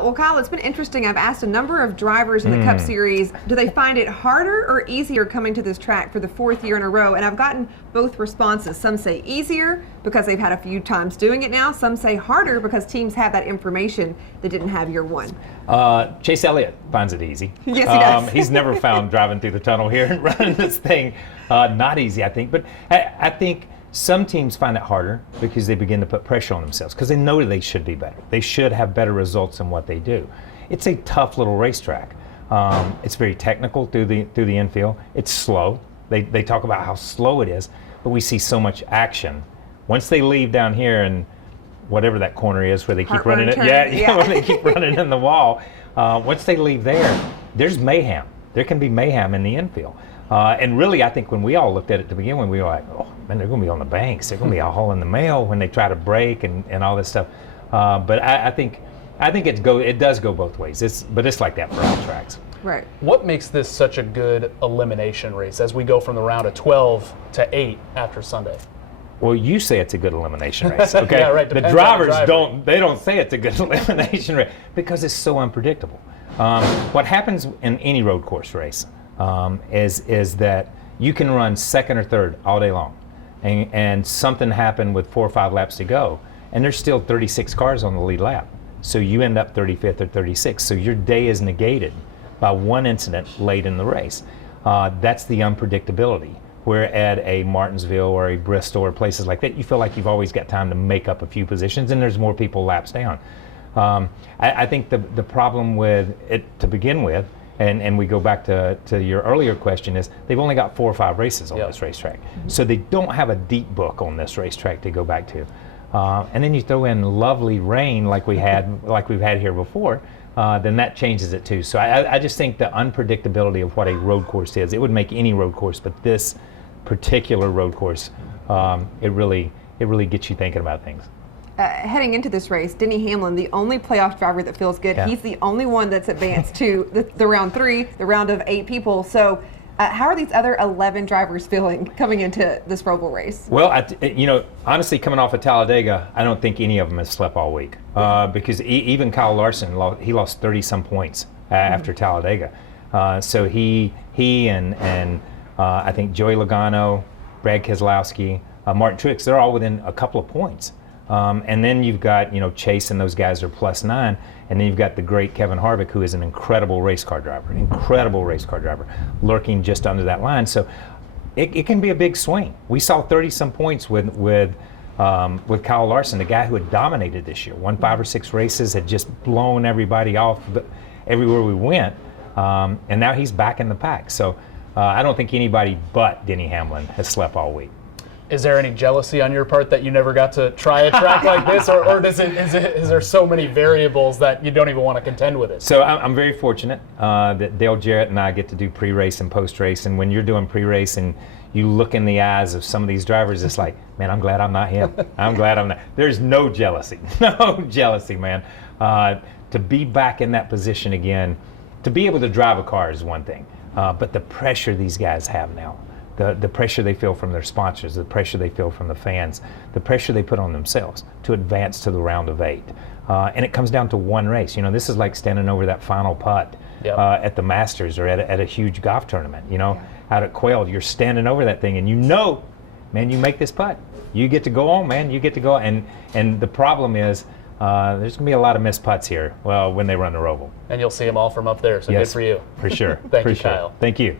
Well, Kyle, it's been interesting. I've asked a number of drivers in the Cup Series, do they find it harder or easier coming to this track for the 4th year in a row? And I've gotten both responses. Some say easier because they've had a few times doing it now. Some say harder because teams have that information they didn't have year one. Chase Elliott finds it easy. Yes, he does. He's never found driving through the tunnel here and running this thing not easy, I think. But I think some teams find it harder because they begin to put pressure on themselves because they know they should be better. They should have better results than what they do. It's a tough little racetrack. It's very technical through the infield. It's slow. They talk about how slow it is, but we see so much action. Once they leave down here and whatever that corner is where they keep running it, where they keep running in the wall. Once they leave there, there's mayhem. There can be mayhem in the infield. And really, I think when we all looked at it to begin with, we were like, oh, man, they're going to be on the banks. They're going to be a haul in the mail when they try to break and all this stuff. But I think it does go both ways. But it's like that for all tracks. Right. What makes this such a good elimination race as we go from the round of 12 to 8 after Sunday? Well, you say it's a good elimination race, okay? Yeah, right. The drivers don't say it's a good elimination race because it's so unpredictable. What happens in any road course race is that you can run second or third all day long, and something happened with 4 or 5 laps to go, and there's still 36 cars on the lead lap. So you end up 35th or 36th. So your day is negated by one incident late in the race. That's the unpredictability. Where at a Martinsville or a Bristol or places like that, you feel like you've always got time to make up a few positions, and there's more people laps down. I think the problem with it to begin with, and we go back to your earlier question, is they've only got 4 or 5 races on this racetrack. So they don't have a deep book on this racetrack to go back to. And then you throw in lovely rain like we've had here before, then that changes it too. So I just think the unpredictability of what a road course is, it would make any road course, but this particular road course, it really gets you thinking about things. Heading into this race, Denny Hamlin, the only playoff driver that feels good. Yeah. He's the only one that's advanced to the round 3, the round of 8 people. So how are these other 11 drivers feeling coming into this Roval race? Well, honestly, coming off of Talladega, I don't think any of them has slept all week because even Kyle Larson, he lost 30-some points after Talladega. So he and I think Joey Logano, Brad Keselowski, Martin Truex, they're all within a couple of points. And then you've got, Chase and those guys are +9, and then you've got the great Kevin Harvick, who is an incredible race car driver, lurking just under that line. So it can be a big swing. We saw 30-some points with Kyle Larson, the guy who had dominated this year, won 5 or 6 races, had just blown everybody off everywhere we went, and now he's back in the pack. So I don't think anybody but Denny Hamlin has slept all week. Is there any jealousy on your part that you never got to try a track like this, or is there so many variables that you don't even want to contend with it? So I'm very fortunate that Dale Jarrett and I get to do pre-race and post-race, and when you're doing pre-race and you look in the eyes of some of these drivers, it's like, man, I'm glad I'm not him. I'm glad I'm not. There's no jealousy, man. To be back in that position again, to be able to drive a car is one thing, but the pressure these guys have now, the pressure they feel from their sponsors, the pressure they feel from the fans, the pressure they put on themselves to advance to the round of 8. And it comes down to one race. This is like standing over that final putt at the Masters or at a huge golf tournament, out at Quail. You're standing over that thing and man, you make this putt. You get to go on, man. You get to go. And the problem is there's going to be a lot of missed putts here when they run the Roval. And you'll see them all from up there, so good for you. For sure. Thank you, Kyle. Thank you.